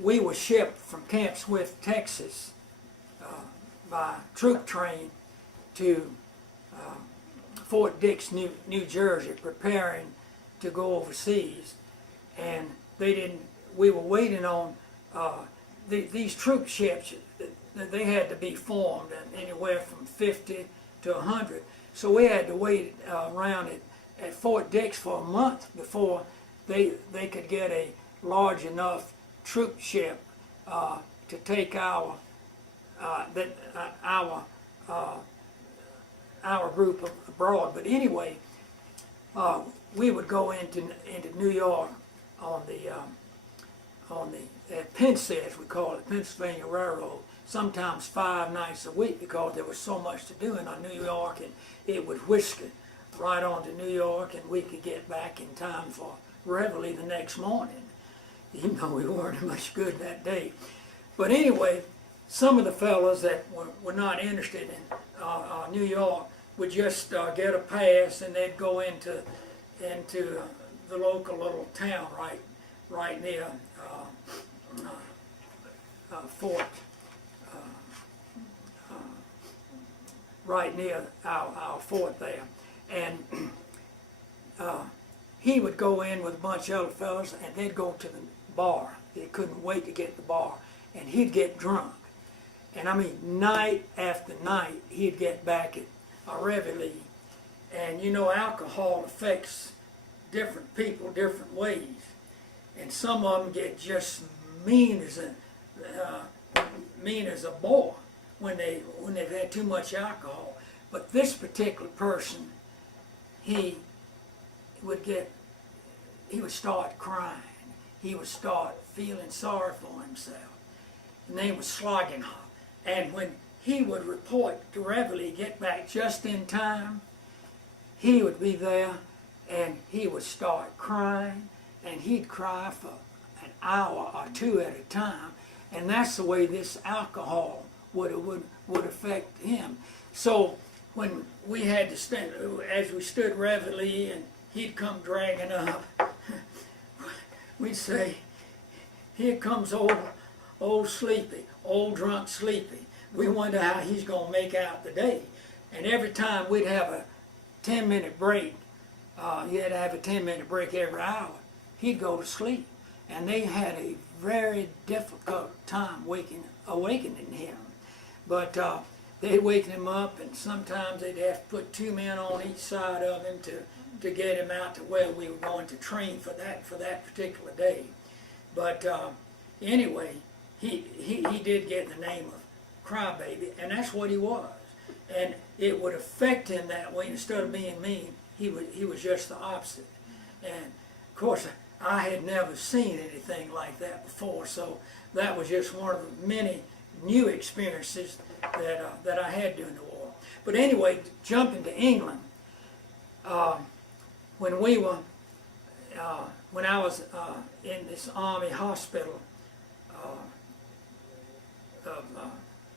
we were shipped from Camp Swift, Texas, by troop train to Fort Dix, New Jersey, preparing to go overseas. And we were waiting on these troop ships. They had to be formed anywhere from 50 to 100. So we had to wait around at Fort Dix for a month before they could get a large enough troop ship to take our group abroad. But anyway, we would go into New York on the PNC, as we call it, Pennsylvania Railroad, sometimes 5 nights a week, because there was so much to do in New York, and it would whisk it right on to New York, and we could get back in time for Reveille the next morning, even though we weren't much good that day. But anyway, some of the fellows that were not interested in New York would just get a pass, and they'd go into the local little town right near Fort, right near our fort there. And he would go in with a bunch of other fellows, and they'd go to the bar. They couldn't wait to get to the bar, and he'd get drunk. And I mean, night after night, he'd get back at Reveille. And you know, alcohol affects different people different ways. And some of them get just mean as a boar when they've had too much alcohol. But this particular person, he would start crying. He would start feeling sorry for himself. His name was Slogging. And when he would report to Reveille, get back just in time, he would be there and he would start crying, and he'd cry for an hour or two at a time. And that's the way this alcohol would affect him. So when we had to stand, as we stood Reveille and he'd come dragging up, we'd say, "Here comes old Sleepy, old drunk Sleepy." We wonder how he's going to make out the day. And every time we'd have a 10-minute break, he had to have a 10-minute break every hour, he'd go to sleep. And they had a very difficult time awakening him. But they'd waken him up, and sometimes they'd have to put 2 men on each side of him to get him out to where we were going to train for that particular day. But anyway, he did get the name of Crybaby, and that's what he was. And it would affect him that way. Instead of being mean, he was just the opposite. And of course, I had never seen anything like that before, so that was just one of the many new experiences that I had during the war. But anyway, jumping to England, when I was in this army hospital of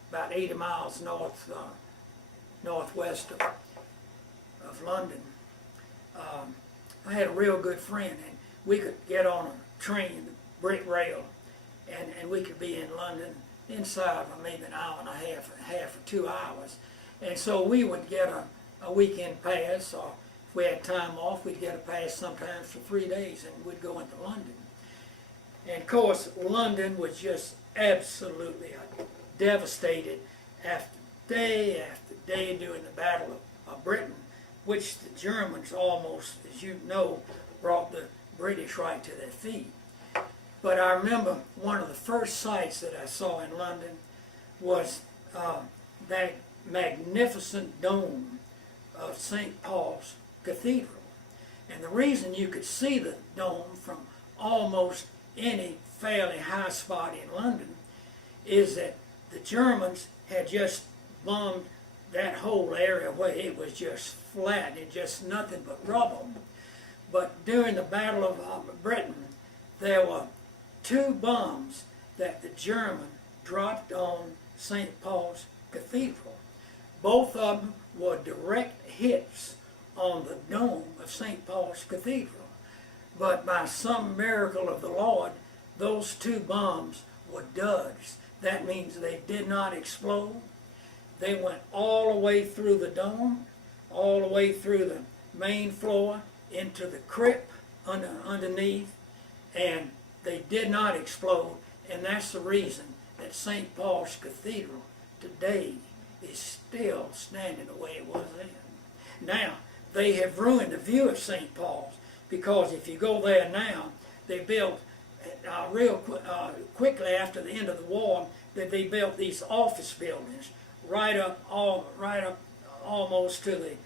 about 80 miles northwest of London, I had a real good friend, and we could get on a train, brick rail, and we could be in London inside of maybe an hour and a half or 2 hours. And so we would get a weekend pass, or if we had time off, we'd get a pass sometimes for 3 days, and we'd go into London. And of course, London was just absolutely devastated after day during the Battle of Britain, which the Germans almost, as you know, brought the British right to their feet. But I remember one of the first sights that I saw in London was that magnificent dome of St. Paul's Cathedral. And the reason you could see the dome from almost any fairly high spot in London is that the Germans had just bombed that whole area where it was just flat and just nothing but rubble. But during the Battle of Britain, there were 2 bombs that the German dropped on St. Paul's Cathedral. Both of them were direct hits on the dome of St. Paul's Cathedral. But by some miracle of the Lord, those 2 bombs were duds. That means they did not explode. They went all the way through the dome, all the way through the main floor into the crypt underneath, and they did not explode. And that's the reason that St. Pauls Cathedral today is still standing the way it was then. Now, they have ruined the view of St. Paul's, because if you go there now, they built quickly after the end of the war, that they built these office buildings right up almost to the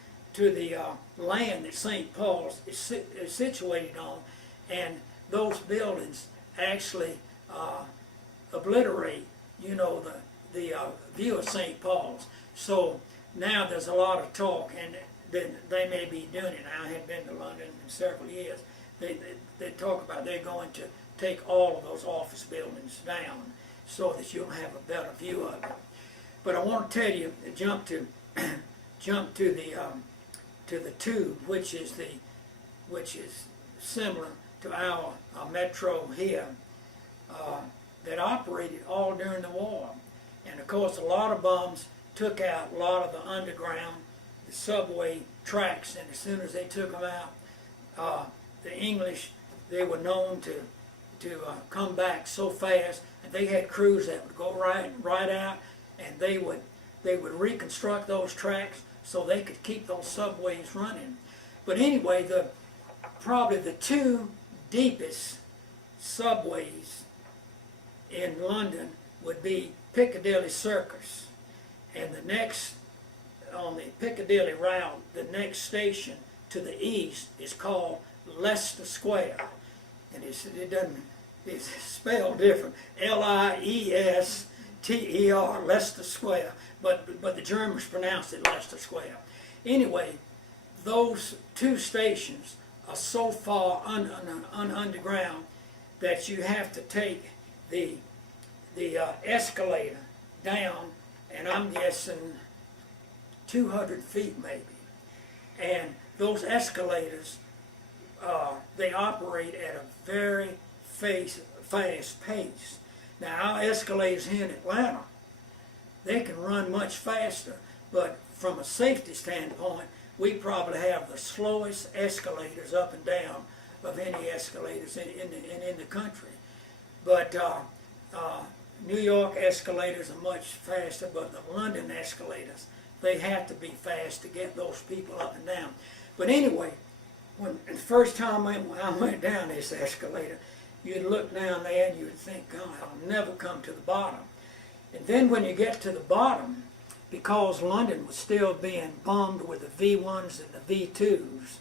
land that St. Paul's is situated on, and those buildings actually obliterate, the view of St. Paul's. So now there's a lot of talk, and they may be doing it. I haven't been to London in several years. They talk about they're going to take all of those office buildings down so that you'll have a better view of it. But I want to tell you, jump to the tube, which is similar to our metro here, that operated all during the war. And of course, a lot of bombs took out a lot of the underground, the subway tracks, and as soon as they took them out, the English, they were known to come back so fast, and they had crews that would go right out, and they would reconstruct those tracks so they could keep those subways running. But anyway, probably the two deepest subways in London would be Piccadilly Circus, and the next, on the Piccadilly route, the next station to the east is called Leicester Square, and it's spelled different, L-I-E-S-T-E-R, Leicester Square, but the Germans pronounced it Leicester Square. Anyway, those two stations are so far underground that you have to take the escalator down, and I'm guessing 200 feet maybe. And those escalators, they operate at a very fast pace. Now, our escalators here in Atlanta, they can run much faster, but from a safety standpoint, we probably have the slowest escalators up and down of any escalators in the country. But New York escalators are much faster, but the London escalators, they have to be fast to get those people up and down. But anyway, when the first time I went down this escalator, you'd look down there and you'd think, God, I'll never come to the bottom. And then when you get to the bottom, because London was still being bombed with the V1s and the V2s,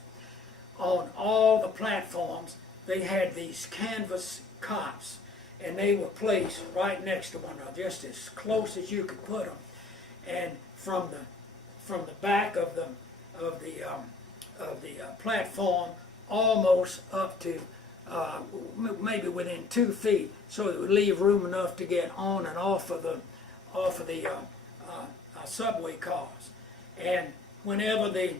on all the platforms they had these canvas cots, and they were placed right next to one another, just as close as you could put them. And from the back of the platform almost up to maybe within 2 feet, so it would leave room enough to get on and off of the subway cars. And whenever the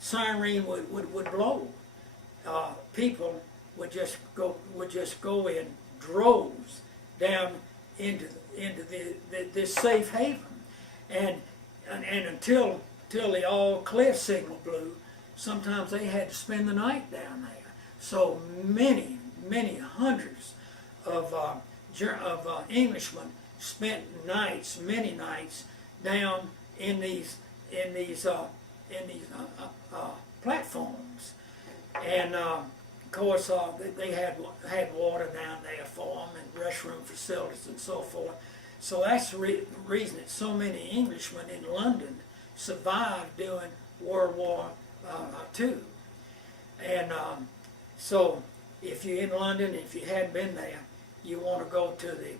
siren would blow, people would just go in droves down into this safe haven, and until the all clear signal blew, sometimes they had to spend the night down there. So many hundreds of Englishmen spent many nights down in these platforms, and of course they had water down there for them and restroom facilities and so forth. So that's the reason that so many Englishmen in London survived during World War II. And so if you're in London, if you hadn't been there, you want to go to the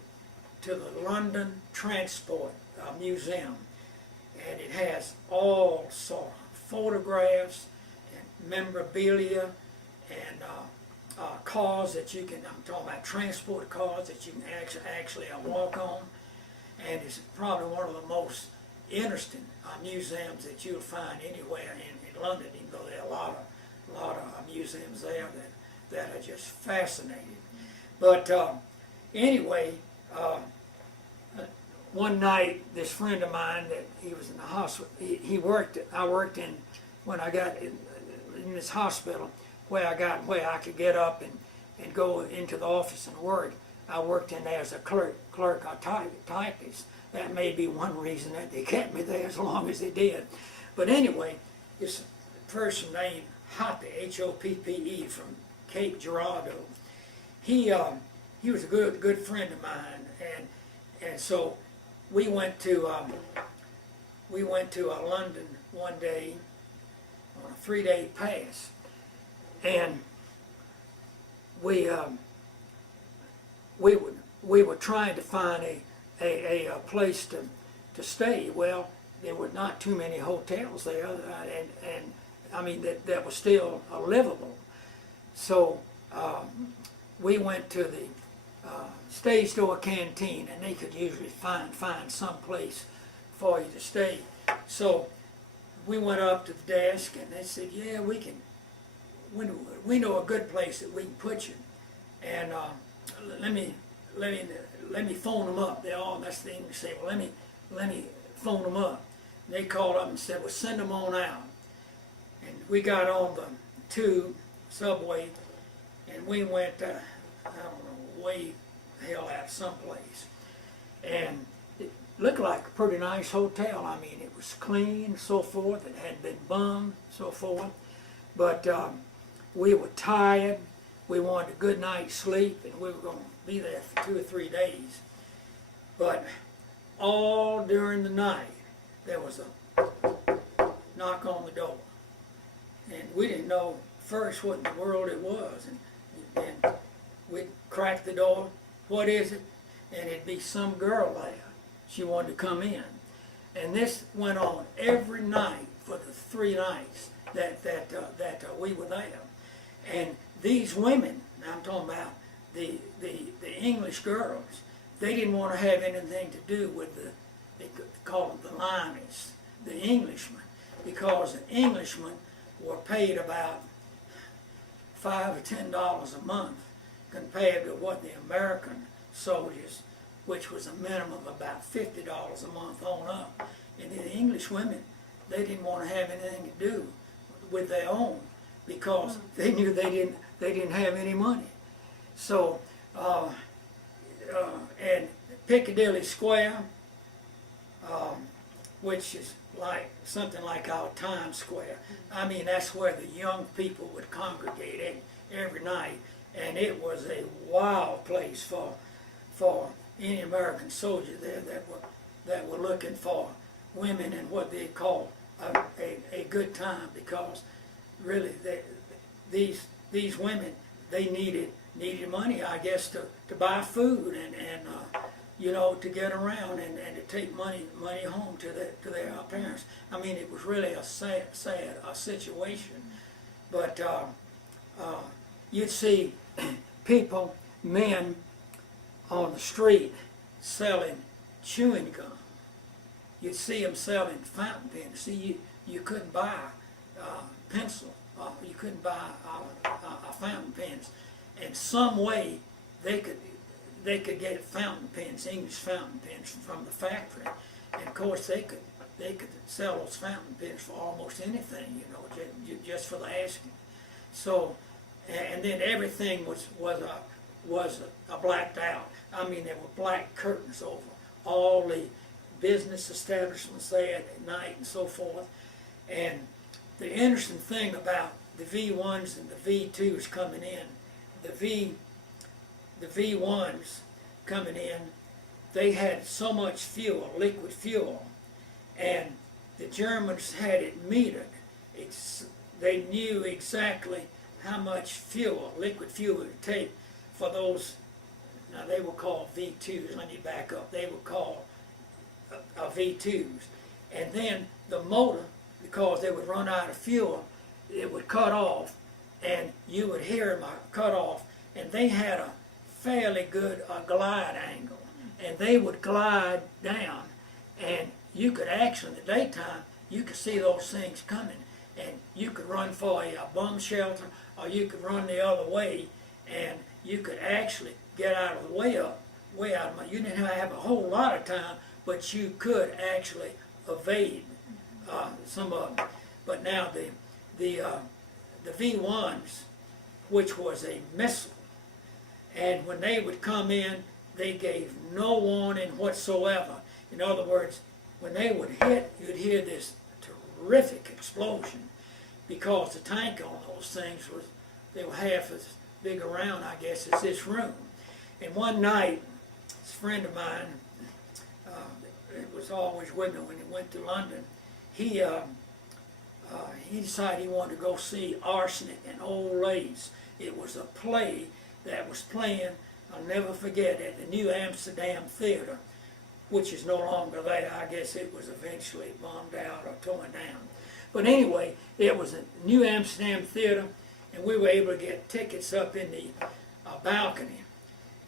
London Transport Museum, and it has all sorts of photographs and memorabilia and cars that you can, I'm talking about transport cars that you can actually walk on, and it's probably one of the most interesting museums that you'll find anywhere in London, even though there are a lot of museums there that are just fascinating. But anyway, one night, this friend of mine that he was in the hospital, I worked in, when I got in this hospital, where I could get up and go into the office and work. I worked in there as a clerk or typist. That may be one reason that they kept me there as long as they did. But anyway, this person named Hoppe, H-O-P-P-E, from Cape Girardeau, he was a good friend of mine, and so we went to London one day on a 3-day pass, and we were trying to find a place to stay. Well, there were not too many hotels there, and I mean that was still livable. So we went to the stage door canteen, and they could usually find some place for you to stay. So we went up to the desk, and they said, "Yeah, we know a good place that we can put you, and let me phone them up." That's the English say. Well, let me phone them up. And they called up and said, "Well, send them on out." And we got on the tube subway, and we went I don't know, way hell out someplace, and it looked like a pretty nice hotel. I mean, it was clean, so forth. It hadn't been bummed, so forth. But we were tired. We wanted a good night's sleep, and we were going to be there for 2 or 3 days. But all during the night, there was a knock on the door, and we didn't know first what in the world it was. And we'd crack the door. "What is it?" And it'd be some girl there. She wanted to come in. And this went on every night for the 3 nights that we were there. And these women, I'm talking about the English girls, they didn't want to have anything to do with they call them the Limeys, the Englishmen, because the Englishmen were paid about $5 or $10 a month compared to what the American soldiers, which was a minimum of about $50 a month on up. And the English women, they didn't want to have anything to do with their own, because they knew they didn't have any money. So, and Piccadilly Square, which is like something like our Times Square. I mean, that's where the young people would congregate every night, and it was a wild place for any American soldier there that were looking for women and what they call a good time, because really these women, they needed money, I guess, to buy food and to get around and to take money home to their parents. I mean, it was really a sad situation. But you'd see people, men on the street selling chewing gum. You'd see them selling fountain pens. See, you couldn't buy pencil. You couldn't buy fountain pens. In some way, they could get fountain pens, English fountain pens, from the factory. And of course, they could sell those fountain pens for almost anything, just for the asking. So, and then everything was blacked out. I mean, there were black curtains over all the business establishments there at night and so forth. And the interesting thing about the V1s and the V2s coming in, the V1s coming in, they had so much fuel, liquid fuel, and the Germans had it metered. They knew exactly how much fuel, liquid fuel, it would take for those. Now they were called V2s. Let me back up. They were called V2s, and then the motor, because they would run out of fuel, it would cut off, and you would hear them cut off, and they had a fairly good glide angle, and they would glide down, and you could actually, in the daytime, you could see those things coming, and you could run for a bomb shelter, or you could run the other way, and you could actually get out of the way way out of money. You didn't have a whole lot of time, but you could actually evade some of them. But now the V1s, which was a missile, and when they would come in, they gave no warning whatsoever. In other words, when they would hit, you'd hear this terrific explosion, because the tank on those things they were half as big around, I guess, as this room. And one night, this friend of mine, it was always with me when he went to London, he decided he wanted to go see Arsenic and Old Lace. It was a play that was playing, I'll never forget, at the new Amsterdam Theater, which is no longer there. I guess it was eventually bombed out or torn down. But anyway, it was a new Amsterdam Theater, and we were able to get tickets up in the balcony.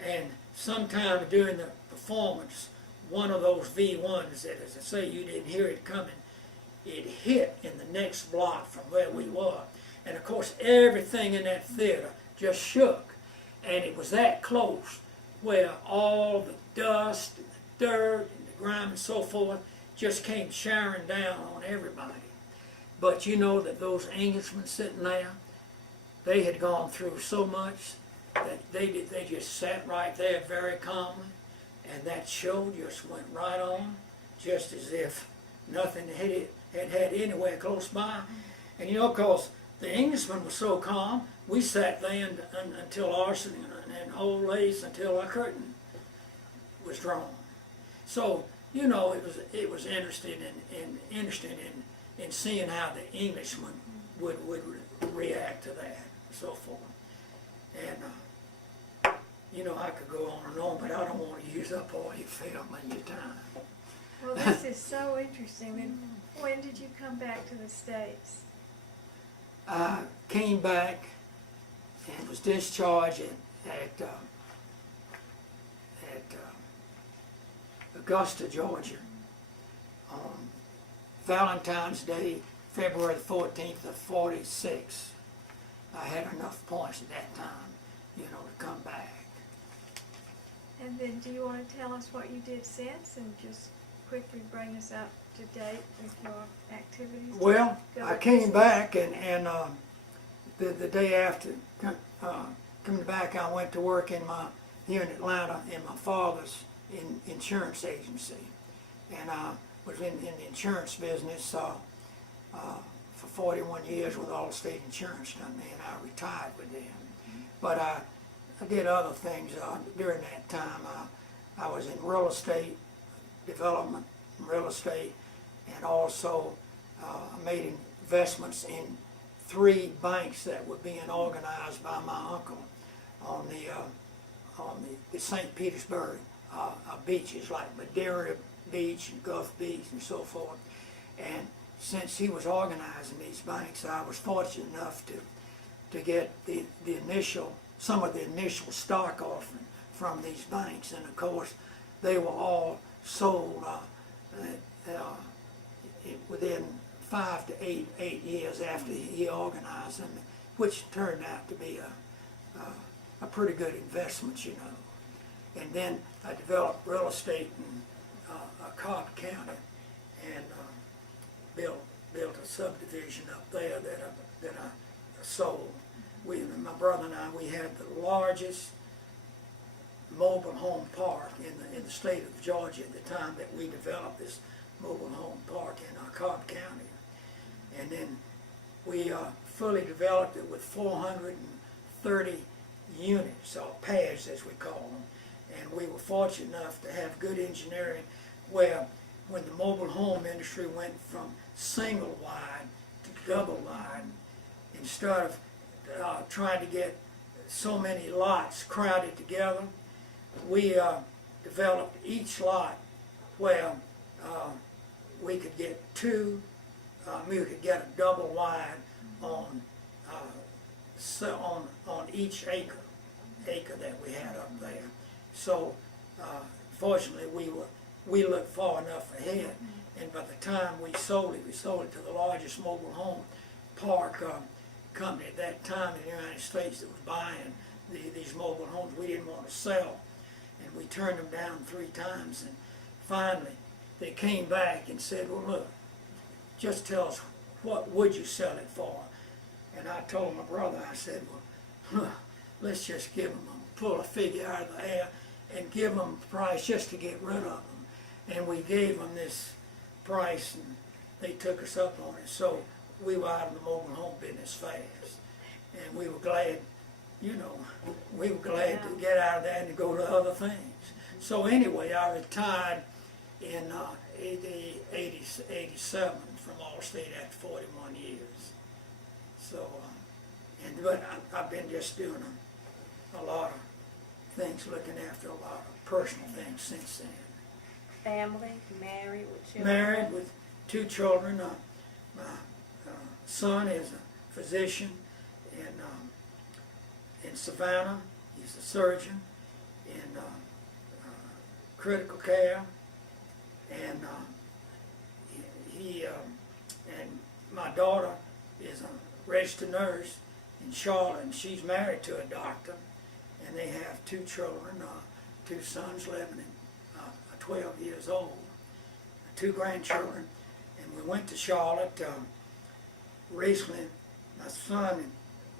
And sometime during the performance, one of those V1s that, as I say, you didn't hear it coming, it hit in the next block from where we were. And of course, everything in that theater just shook. And it was that close where all the dust, and the dirt, and the grime and so forth just came showering down on everybody. But you know that those Englishmen sitting there, they had gone through so much that they just sat right there very calmly, and that show just went right on, just as if nothing had anywhere close by. And you know, of course, the Englishmen were so calm, we sat there until Arsenic and Old Lace, until our curtain was drawn. So, you know, it was interesting in seeing how the Englishmen would react to that and so forth. And, you know, I could go on and on, but I don't want to use up all your film and your time. Well, this is so interesting. And when did you come back to the States? I came back and was discharged at Augusta, Georgia, on Valentine's Day, February the 14th of '46. I had enough points at that time, you know, to come back. And then do you want to tell us what you did since, and just quickly bring us up to date with your activities? Well, I came back, and the day after coming back, I went to work here in Atlanta in my father's insurance agency, and I was in the insurance business for 41 years with Allstate Insurance Company, and I retired with them. But I did other things during that time. I was in real estate development, and also made investments in 3 banks that were being organized by my uncle on the St. Petersburg beaches, like Madeira Beach and Gulf Beach and so forth. And since he was organizing these banks, I was fortunate enough to get some of the initial stock offering from these banks. And of course, they were all sold within 5 to 8 years after he organized them, which turned out to be a pretty good investment, you know. And then I developed real estate in Cobb County, and built a subdivision up there that I sold. My brother and I, we had the largest mobile home park in the state of Georgia at the time that we developed this mobile home park in Cobb County. And then we fully developed it with 430 units, or pads as we call them. And we were fortunate enough to have good engineering, where when the mobile home industry went from single wide to double wide, instead of trying to get so many lots crowded together, we developed each lot where we could get we could get a double wide on each acre that we had up there. So fortunately we looked far enough ahead, and by the time we sold it to the largest mobile home park company at that time in the United States that was buying these mobile homes. We didn't want to sell and we turned them down 3 times, and finally they came back and said, well, look, just tell us, what would you sell it for? And I told my brother, I said, well, let's just give them, pull a figure out of the air and give them a price just to get rid of them. And we gave them this price, and they took us up on it. So we were out of the mobile home business fast. And we were glad, you know, we were glad to get out of that and to go to other things. So anyway, I retired in 87 from Allstate after 41 years. So, but I've been just doing a lot of things, looking after a lot of personal things since then. Family, married with children? Married with 2 children. My son is a physician in Savannah. He's a surgeon in critical care, and and my daughter is a registered nurse in Charlotte, and she's married to a doctor, and they have 2 children, 2 sons, 11 and 12 years old, 2 grandchildren. And we went to Charlotte recently. My son,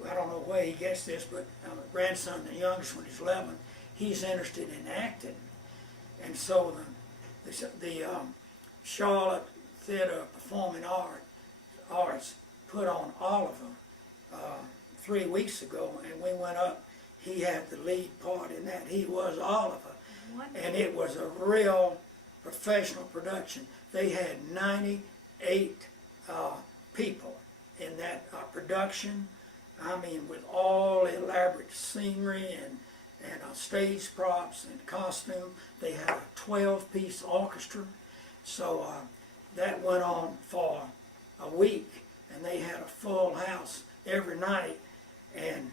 I don't know where he gets this, but my grandson, the youngest one, is 11. He's interested in acting, and so the Charlotte Theater of Performing Arts put on Oliver 3 weeks ago, and we went up. He had the lead part in that. He was Oliver, and it was a real professional production. They had 98 people in that production. I mean, with all elaborate scenery and stage props and costume. They had a 12-piece orchestra. So that went on for a week, and they had a full house every night. And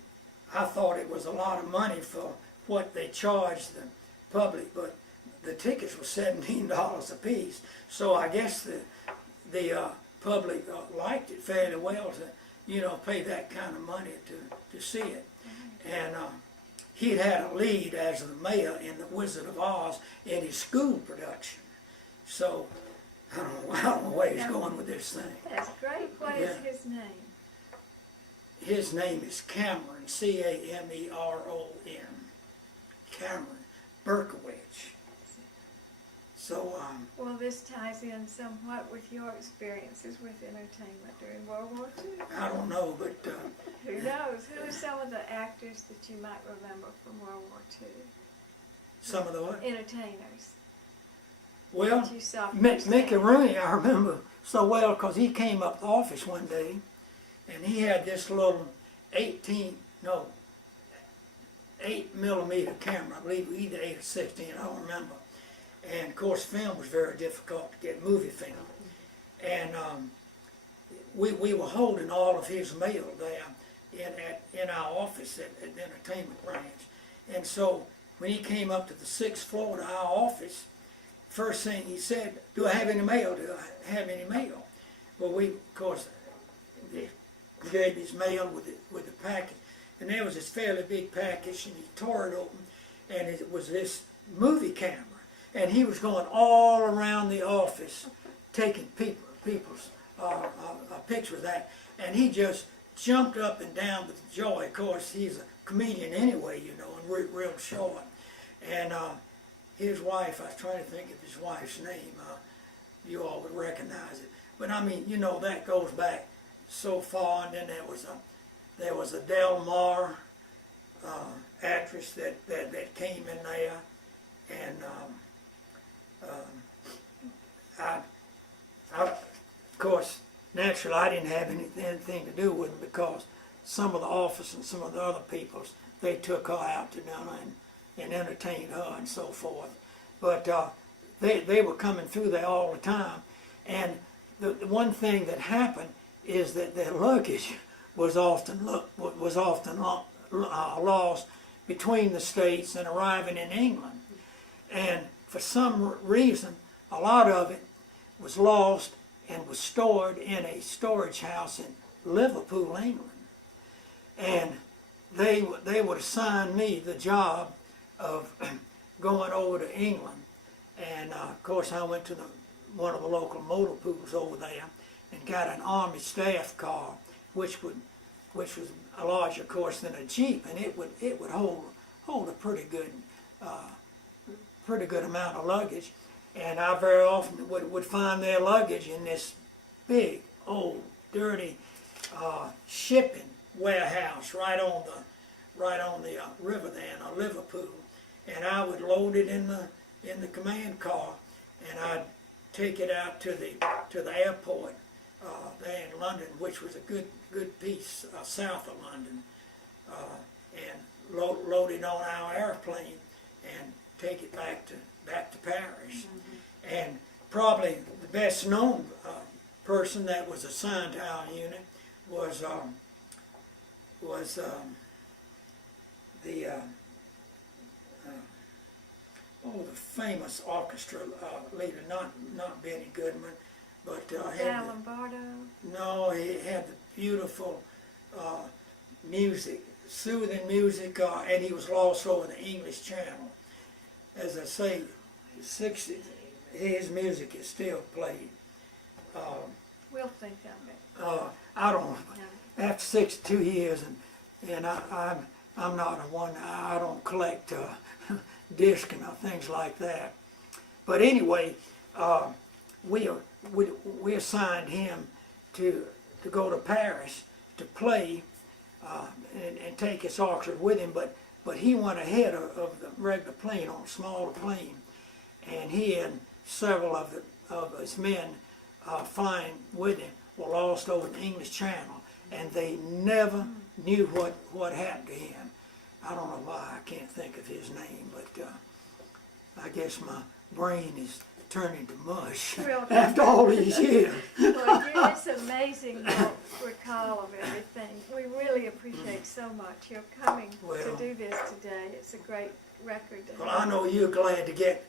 I thought it was a lot of money for what they charged the public, but the tickets were $17 a piece. So I guess the public liked it fairly well to, pay that kind of money to see it. And he'd had a lead as the mayor in The Wizard of Oz in his school production. So I don't know where he's going with this thing. That's great. What is his name? His name is Cameron, C-A-M-E-R-O-N, Cameron Berkowitz. So, well, this ties in somewhat with your experiences with entertainment during World War II. I don't know, but Who knows? Who are some of the actors that you might remember from World War II? some of the what? Entertainers. Well, that you saw Mickey firsthand. Rooney, I remember so well because he came up to the office one day, and he had this little 8mm camera, I believe either 8 or 16, I don't remember. And of course, film was very difficult to get, movie film. And we were holding all of his mail there in our office at the entertainment branch. And so when he came up to the 6th floor to our office, first thing he said, "Do I have any mail? Do I have any mail?" Well, we, of course, gave his mail with the package. And there was this fairly big package, and he tore it open, and it was this movie camera. And he was going all around the office taking people's pictures of that. And he just jumped up and down with joy. Of course, he's a comedian anyway, and real short. And his wife, I was trying to think of his wife's name. You all would recognize it. But I mean, that goes back so far. And then there was a Del Mar actress that came in there. And of course, naturally, I didn't have anything to do with them because some of the office and some of the other peoples, they took her out to dinner and entertained her and so forth. But they were coming through there all the time. And the one thing that happened is that their luggage was often lost between the states and arriving in England. And for some reason, a lot of it was lost and was stored in a storage house in Liverpool, England. And they would assign me the job of going over to England. And of course I went to one of the local motor pools over there and got an Army staff car, which was a larger, of course, than a Jeep, and it would hold a pretty good amount of luggage. And I very often would find their luggage in this big, old, dirty shipping warehouse right on the river there in Liverpool. And I would load it in the command car, and I'd take it out to the airport there in London, which was a good piece south of London, and load it on our airplane and take it back to Paris. Mm-hmm. And probably the best known person that was assigned to our unit was the famous orchestra leader, not Benny Goodman, but Al Lombardo. No, he had the beautiful music, soothing music, and he was lost over the English Channel. As I say, his music is still played. We'll think of it. I don't. After 62 years, and I'm not one. I don't collect discs and things like that. But anyway, we assigned him to go to Paris to play and take his orchestra with him. But he went ahead of the regular plane on a smaller plane, and he and several of his men flying with him were lost over the English Channel, and they never knew what happened to him. I don't know why, I can't think of his name, but I guess my brain is turning to mush after all these years. Well, it's amazing to recall of everything. We really appreciate so much your coming to do this today. It's a great record to Well, have. I know you're glad to get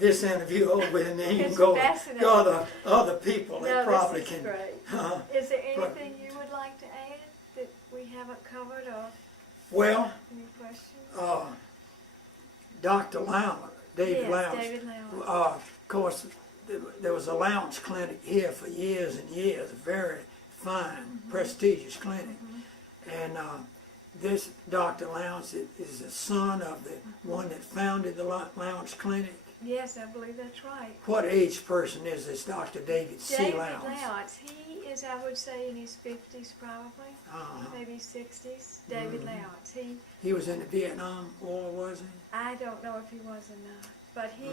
this interview over with, and then you can It's go fascinating. to other people that No, probably this is can. great. Is there anything you would like to add that we haven't covered, or Well, any questions? Dr. Lowndes, David Yes, Lowndes. David Lowndes. Of course, there was a Lowndes clinic here for years and years, a very fine, prestigious clinic. And this Dr. Lowndes is the son of the one that founded the Lowndes Clinic. Yes, I believe that's right. What age person is this Dr. David C. David Lowndes? Lowndes, he is, I would say, in his 50s probably, maybe 60s. David Lowndes. He was in the Vietnam War, was he? I don't know if he was or not, but he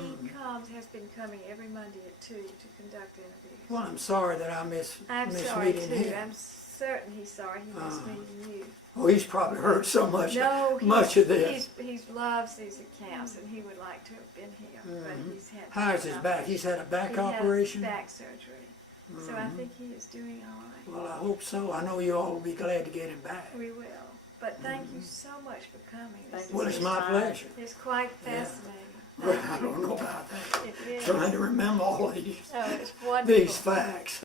has been coming every Monday at 2 to conduct interviews. Well, I'm sorry that I miss sorry meeting too. him. I'm certain he's sorry he missed meeting you. Well, he's probably heard so much No, of this. He loves these accounts, and he would like to have been here, but he's had. How's his back? He's had a back He operation? has back surgery, so I think he is doing all right. Well, I hope so. I know you all will be glad to get him back. We will. But thank you so much for coming. Well, it's my pleasure. It's quite fascinating. Well, I don't know about that. It is. Trying to remember all of Oh, it's wonderful. these facts.